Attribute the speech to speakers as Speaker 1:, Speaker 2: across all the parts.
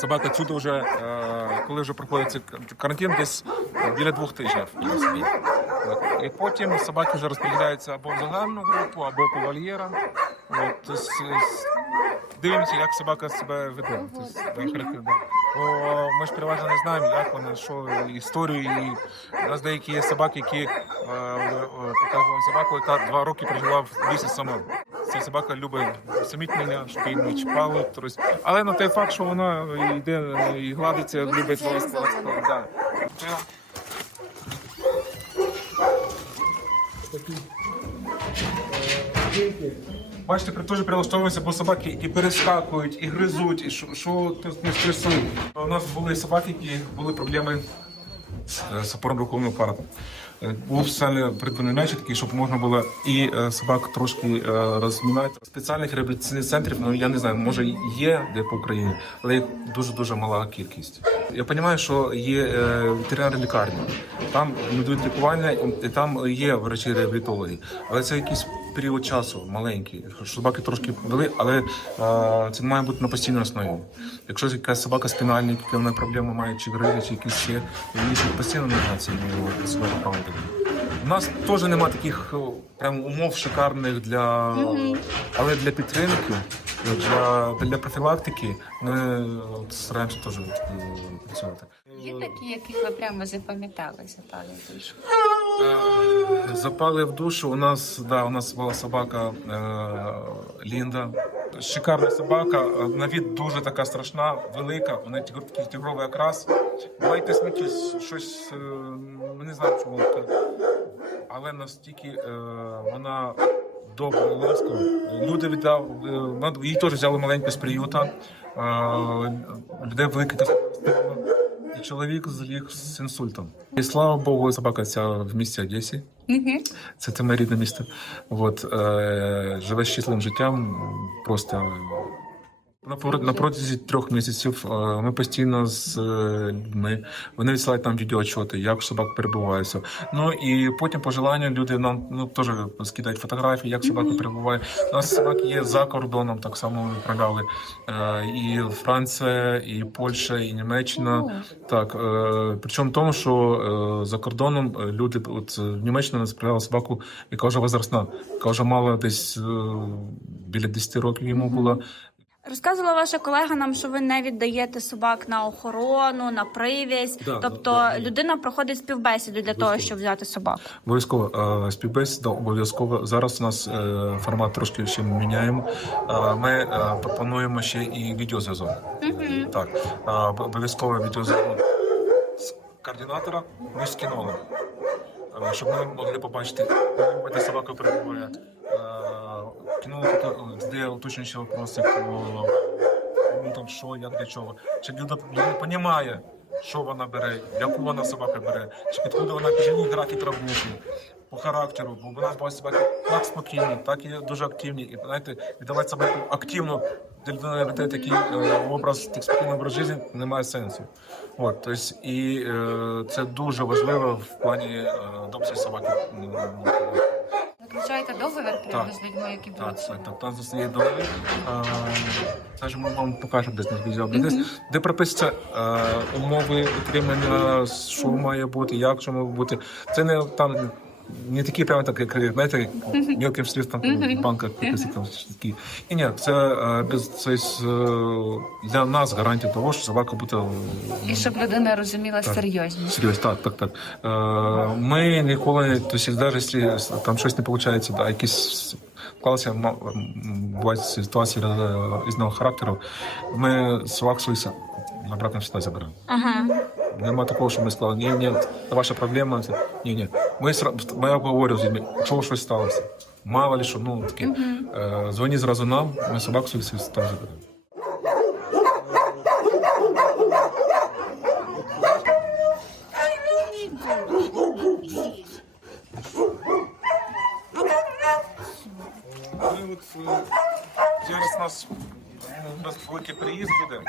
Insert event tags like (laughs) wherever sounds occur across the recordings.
Speaker 1: Собака чудо вже, е, коли вже проходить карантин, десь біля двох тижнів. І потім собаки вже розподіляються або в загальну групу, або по вольєрам. От, тобто, с- дивимося, як собака себе веде. Тобто. Бо ми ж переважно не знаємо, як вони, що історію. І у нас деякі є собаки, які е, е, собаку, яка два роки прожила в лісі сама. Ця собака любить самітнення, щоб її не чіпали. Тобто, але на той факт, що вона йде і гладиться, любить вас. Да. Це Бачите, теж прилаштовуються, бо собаки і перескакують, і гризуть, і що, не стресують. У нас були собаки, які були проблеми з е, з опорно-руховим апаратом. Був спеціально придбаний м'яч щоб можна було і е, собак трошки е, розмінати. Спеціальних реабілітаційних центрів, ну я не знаю, може є де по Україні, але їх дуже-дуже мала кількість. Я розумію, що є е, ветеринарні лікарні, там надають лікування, і там є врачі-реабілітологи, але це якийсь період часу маленький. Собаки трошки вели, але це має бути на постійній основі. Якщо якась собака спінальна, які вона проблеми має, чи гризи, чи якісь ще, її постійно не поправити. У нас теж нема таких о, прям умов шикарних для але для підтримки, для, для профілактики ми от, стараємося теж е, працювати.
Speaker 2: Є такі, яких ви прямо запам'ятали, запали в душу?
Speaker 1: Е, Запали в душу. У нас да, у нас була собака е, Лінда. Шикарна собака, на від дуже така страшна, велика, неї такий тигровий окрас. Буває якесь ну, щось, е, не знаємо, чому. Але настільки е, вона добра, ласкава. Люди віддав, е, її теж взяли маленьку з приюта. Е, людей велике. І чоловік зліг з інсультом. І слава Богу, собака ця в місті Одесі. Це це моє рідне місто. От, е, живе щасливим життям. Просто на, протязі трьох місяців е, ми постійно з е, людьми. Вони відсилають нам відеоотчоти, як собак перебуваються. Ну і потім по желанню люди нам ну, теж скидають фотографії, як собака перебуває. У нас собаки є за кордоном, так само ми відправляли. Е, і Франція, і Польща, і Німеччина. Так, причому в тому, що за кордоном люди, от в Німеччині нас відправляли собаку, яка вже возрастна, яка вже мала десь біля 10 років йому було.
Speaker 3: Розказувала ваша колега нам, що ви не віддаєте собак на охорону, на привязь.
Speaker 1: Да,
Speaker 3: тобто
Speaker 1: да, да.
Speaker 3: людина проходить співбесіду для того, щоб взяти собаку.
Speaker 1: Обов'язково е, співбесіда, обов'язково. Зараз у нас е, формат трошки ще міняємо. Е, Ми пропонуємо ще і відеозв'язок. Так, е, обов'язково відеозв'язок з координатора, ми з кінологом. Е, Щоб ми могли побачити, де собака перебуває. Е, Кінолог тут задає уточнюючі вопроси про ну, що, як для чого. Чи людина, людина розуміє, що вона бере, яку вона собака бере, чи підходить вона під живі графік травмушні, по характеру, бо в нас бувають собаки як спокійні, так і дуже активні. І знаєте, віддавати собаку активно, для людини веде такий е, образ, так спокійний образ життя, немає сенсу. От, тобто, і е, це дуже важливо в плані е, допуску собаки. М,
Speaker 2: Заключаєте договір прямо з людьми, які
Speaker 1: так,
Speaker 2: беруть
Speaker 1: так, так. Там є договір. Це ж ми вам покажемо десь на відео. Десь, де прописуються е, умови утримання, що має бути, як що має бути. Це не там. Не такі прямо так, як знаєте, як мілким шрифтом в банках якось там такі. І ні, це е, без це е, для нас гарантія того, що собака буде
Speaker 2: І щоб людина розуміла серйозність.
Speaker 1: Серйозно, так, так, так. Е, ми ніколи, тобто, навіть якщо там щось не виходить, да, якісь вклалися, бувають ситуації е, різного характеру, ми собак своїх на обратно всегда забираємо.
Speaker 3: Ага.
Speaker 1: Нема такого, що ми сказали, ні, ні, це ваша проблема. Це, ні, ні. Ми, ми обговорюємо з людьми, якщо щось сталося. Мало ли що, ну таке. Е, дзвоні зразу нам, ми собак своїх теж забираємо. Ми от, е, зараз нас у нас великий приїзд буде,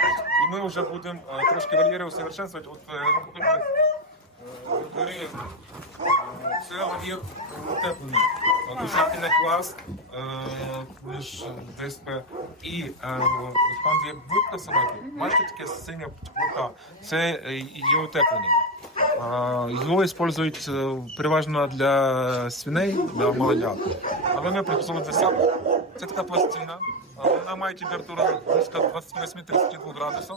Speaker 1: і ми вже будемо е, трошки вольєри усовершенствувати. От е, наприклад, е, є утеплення. Дуже піноклас е, між ДСП і е, там, де випка собаки, бачите таке синя плита. Це е, є утеплення. Його використовують е, переважно для свиней, для молодят. Але ми прикусили для себе. Це така пластина. А Вона має температуру близько 28-32 градусів.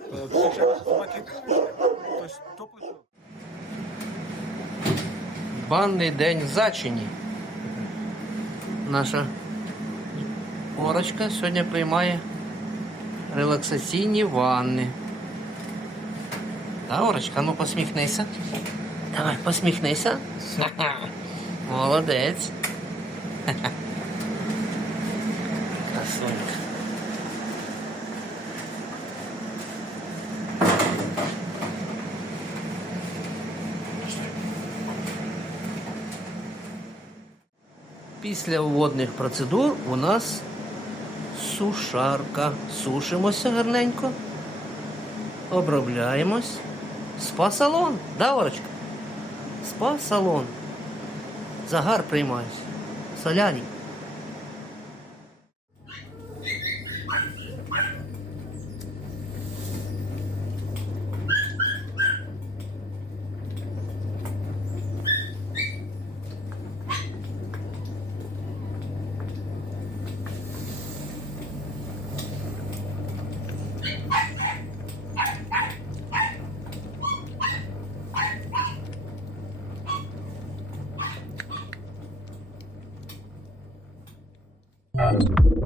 Speaker 1: Е, тобто.
Speaker 4: Банний день в зачині. Наша орочка сьогодні приймає релаксаційні ванни. Да, Орочка, ну посміхнися. Давай, посміхнися. (laughs) Молодець. Ха-ха. Після водних процедур у нас сушарка. Сушимося гарненько. Обробляємось. Спа-салон, да, Орочка? Спа-салон. Загар приймаюсь. Солярій. Podcast.